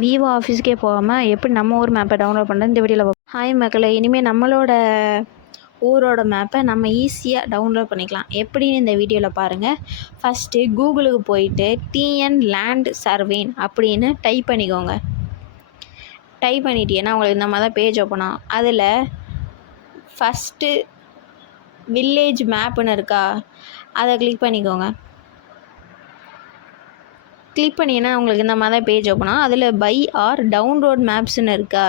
Vivo ஆஃபீஸ்க்கே போகாமல் எப்படி நம்ம ஊர் மேப்பை டவுன்லோட் பண்ணுறது இந்த வீடியோவில் பார்ப்போம். ஹாய் மக்களே, இனிமேல் நம்மளோட ஊரோட மேப்பை நம்ம ஈஸியாக டவுன்லோட் பண்ணிக்கலாம். எப்படின்னு இந்த வீடியோவில் பாருங்கள். ஃபஸ்ட்டு கூகுளுக்கு போயிட்டு டிஎன் லேண்ட் சர்வேன் அப்படின்னு டைப் பண்ணிக்கோங்க. டைப் பண்ணிட்டீங்கன்னா உங்களுக்கு இந்த மாதிரி தான் பேஜ் ஓப்பன் ஆகும். அதில் ஃபஸ்ட்டு வில்லேஜ் மேப்புன்னு இருக்கா, அதை கிளிக் பண்ணிக்கோங்க. கிளிக் பண்ணிங்கன்னா உங்களுக்கு இந்த மாதிரி தான் பேஜ் ஓப்பன் ஆகும். அதில் பை ஆர் டவுன்லோட் மேப்ஸ்ன்னு இருக்கா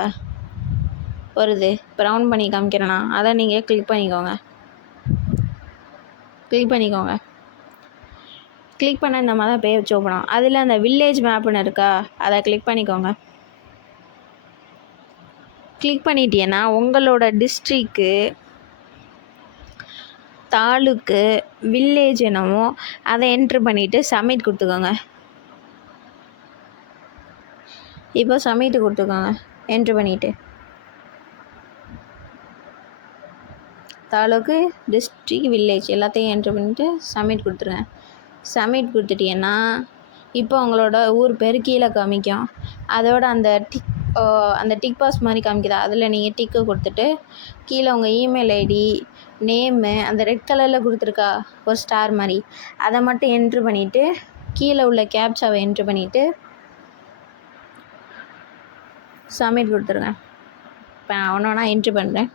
வருது. இப்போ ரவுண்ட் பண்ணி காமிக்கிறேன்னா அதை நீங்கள் கிளிக் பண்ணிக்கோங்க. கிளிக் பண்ண இந்த மாதிரி தான் பேஜ் ஓப்பன் ஆகும். அதில் அந்த வில்லேஜ் மேப்புன்னு இருக்கா, அதை கிளிக் பண்ணிக்கோங்க. கிளிக் பண்ணிட்டீங்கன்னா உங்களோட டிஸ்ட்ரிக்கு, தாலுக்கு, வில்லேஜ் என்னமோ அதை என்ட்ரு பண்ணிவிட்டு சப்மிட் கொடுத்துக்கோங்க. இப்போ சப்மிட் கொடுத்துக்கோங்க. என்ட்ரு பண்ணிவிட்டு தாலுக்கு, டிஸ்ட்ரிக், வில்லேஜ் எல்லாத்தையும் என்ட்ரு பண்ணிவிட்டு சப்மிட் கொடுத்துருங்க. சப்மிட் கொடுத்துட்டீங்கன்னா இப்போ உங்களோட ஊர் பேர் கீழே காமிக்கும். அதோட அந்த டிக் பாஸ் மாதிரி காமிக்குதா, அதில் நீங்கள் டிக்கு கொடுத்துட்டு கீழே உங்கள் இமெயில் ஐடி, நேமு, அந்த ரெட் கலரில் கொடுத்துருக்கா ஒரு ஸ்டார் மாதிரி, அதை மட்டும் என்ட்ரு பண்ணிவிட்டு கீழே உள்ள கேப்சாவை என்ட்ரு பண்ணிவிட்டு சப்மிட் கொடுத்துருங்க. இப்போ நான் ஒன்று ஒன்றா என்ட்ரு பண்ணுறேன்.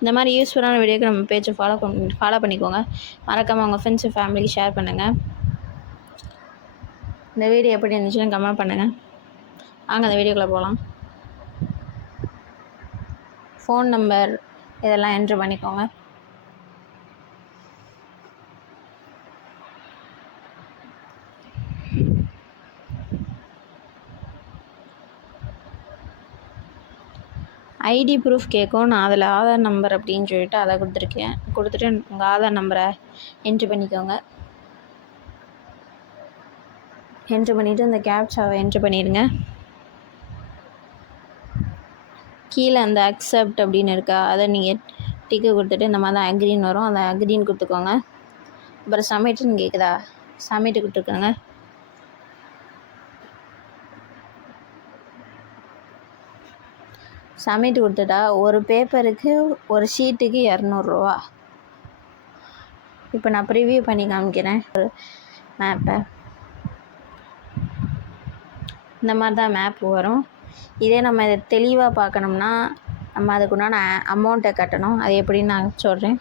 இந்த மாதிரி யூஸ்ஃபுல்லான வீடியோக்கு நம்ம பேஜை ஃபாலோ பண்ணிக்கோங்க. மறக்காமல் உங்கள் ஃப்ரெண்ட்ஸு ஃபேமிலிக்கு ஷேர் பண்ணுங்கள். இந்த வீடியோ எப்படி இருந்துச்சுன்னு கமெண்ட் பண்ணுங்கள். வாங்க அந்த வீடியோக்குள்ளே போகலாம். ஃபோன் நம்பர் இதெல்லாம் என்ட்ரு பண்ணிக்கோங்க. ஐடி ப்ரூஃப் கேட்கும். நான் அதில் ஆதார் நம்பர் அப்படின்னு சொல்லிட்டு அதை கொடுத்துருக்கேன். கொடுத்துட்டு உங்கள் ஆதார் நம்பரை என்ட்ரு பண்ணிக்கோங்க. என்ட்ரு பண்ணிவிட்டு அந்த கேப்சாவை என்ட்ரு பண்ணிடுங்க. கீழே அந்த அக்செப்ட் அப்படின்னு இருக்கா, அதை நீங்கள் டிக்கு கொடுத்துட்டு இந்த மாதிரி தான் அக்ரின்னு வரும், அதை அக்ரின்னு கொடுத்துக்கோங்க. அப்புறம் சப்மிட்னு கேட்குதா, சப்மிட்டு கொடுத்துருக்கோங்க. சப்மிட் கொடுத்துட்டா ஒரு பேப்பருக்கு ஒரு ஷீட்டுக்கு 200 ரூபா. இப்போ நான் ப்ரிவ்யூ பண்ணி காமிக்கிறேன் மேப்பை. இந்த மாதிரி தான் மேப் வரும். இதே நம்ம இதை தெளிவாக பார்க்கணும்னா நம்ம அதுக்குண்டான அமௌண்ட்டை கட்டணும். அது எப்படின்னு நான் சொல்கிறேன்.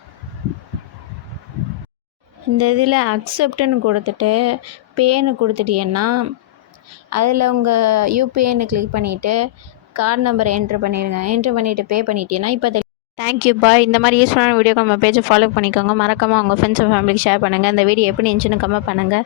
இந்த இதில் அக்செப்ட்டுன்னு கொடுத்துட்டு பேன்னு கொடுத்துட்டீங்கன்னா அதில் உங்கள் யூபிஐன்னு கிளிக் பண்ணிவிட்டு கார்டு நம்பரை என்ட்ரு பண்ணிடுங்க. என்ட்ரு பண்ணிவிட்டு பே பண்ணிட்டீங்கன்னா இப்போ தேங்க்யூ பாய். இந்த மாதிரி யூஸ்ஃபுல்லான வீடியோக்கு நம்ம பேஜை ஃபாலோ பண்ணிக்கோங்க. மறக்காமல் உங்கள் ஃப்ரெண்ட்ஸ் அண்ட் ஃபேமிலிக்கு ஷேர் பண்ணுங்கள். இந்த வீடியோ எப்படி இருந்துச்சுன்னு கமெண்ட் பண்ணுங்கள்.